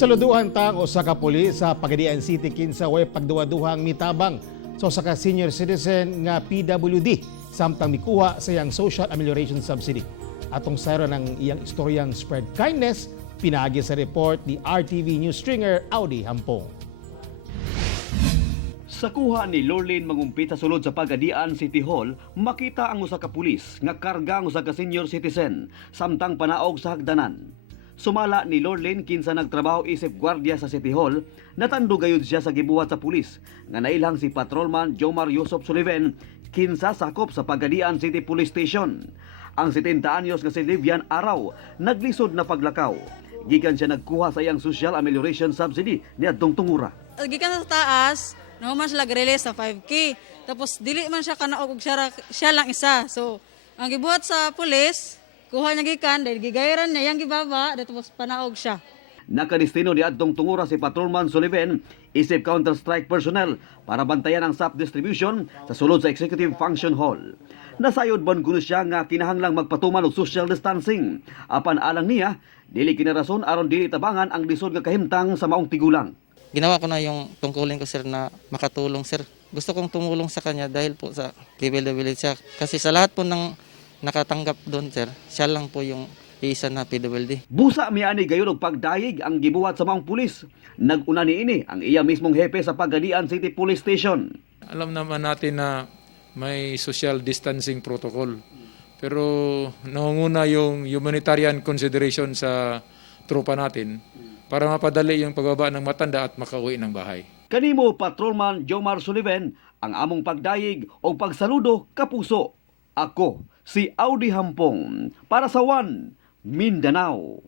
Saluduhan tang usa ka pulis sa Pagadian City kinsa way pagduwa-duhang mitabang sa usa ka senior citizen nga PWD samtang mikuha sa iyang social amelioration subsidy. Atong sayro ng iyang istoryang spread kindness, pinagi sa report ni RTV News Stringer Audi Hampong. Sa kuha ni Lorlene mangumpit sa sulod sa Pagadian City Hall, makita ang usa ka pulis nga karga ang usa ka senior citizen samtang panaog sa hagdanan. Sumala ni Lorlene kinsa nagtrabaho isip gwardiya sa City Hall, natando gayud siya sa gibuhat sa pulis nga nailhang si Patrolman Jomar Yusuf Sullivan kinsa sakop sa Pagadian City Police Station. Ang 70 anyos nga si Livian Araw naglisod na paglakaw. Gikan siya nagkuha sa iyang social amelioration subsidy niadtong tungura. Gikan sa taas, naman sila release sa 5K. Tapos dili man siya kanaog siya lang isa. So, ang gibuhat sa pulis, kuha niya gikan, dahil gigayran niya, yung gibaba, tapos panaog siya. Nakadestino ni adtong tungura si Patrolman Sullivan, isip counter-strike personnel para bantayan ang SAP distribution sa sulod sa Executive Function Hall. Nasayod ban kuno siya nga kinahanglang magpatuman og social distancing. Apan alang niya, dili kinarason aron dili tabangan ang lisod nga kahimtang sa maong tigulang. Ginawa ko na yung tungkulin ko, sir, na makatulong, sir. Gusto kong tumulong sa kanya dahil po sa PWD siya. Kasi sa lahat po ng nakatanggap doon, sir, siya lang po yung isa na PWD. Busa miani gayon og pagdayeg ang gibuhat sa maong pulis. Nag-una niini ang iya mismong hepe sa Pagadian City Police Station. Alam naman natin na may social distancing protocol. Pero nangunguna yung humanitarian consideration sa tropa natin para mapadali yung pagbaba ng matanda at makauwi ng bahay. Kanimo Patrolman Jomar Sullivan ang among pagdayeg o pagsaludo kapuso. Ako si Audi Hampong para sa One Mindanao.